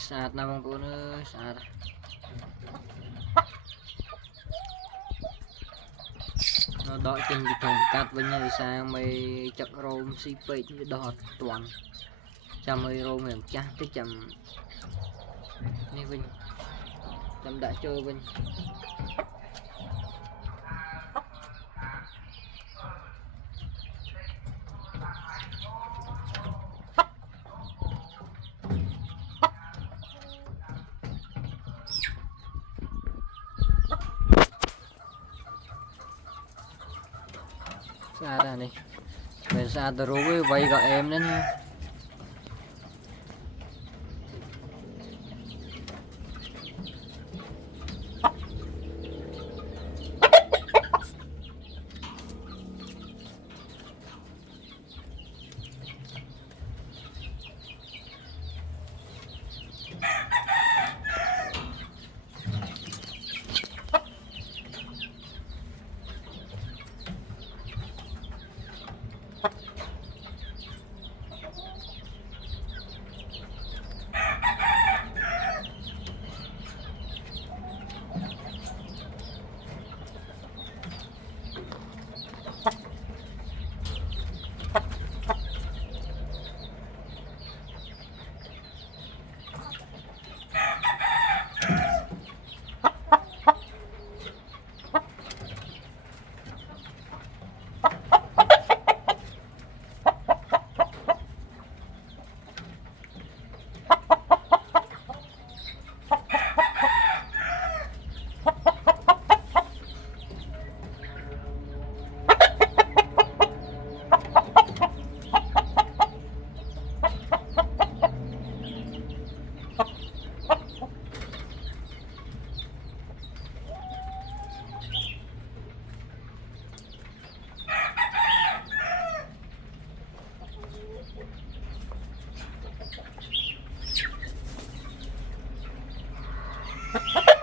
sạt nào mong cô nữa sạt nó đợi trên cái thùng cắt với nhau sang mày chặt rôm xì pê đọt toàn chăm mày rôm mềm chắc cái chầm này vinh chầm đã chơi vinh xa ra này về xa từ với vay gọi em đến ha. Ha ha ha!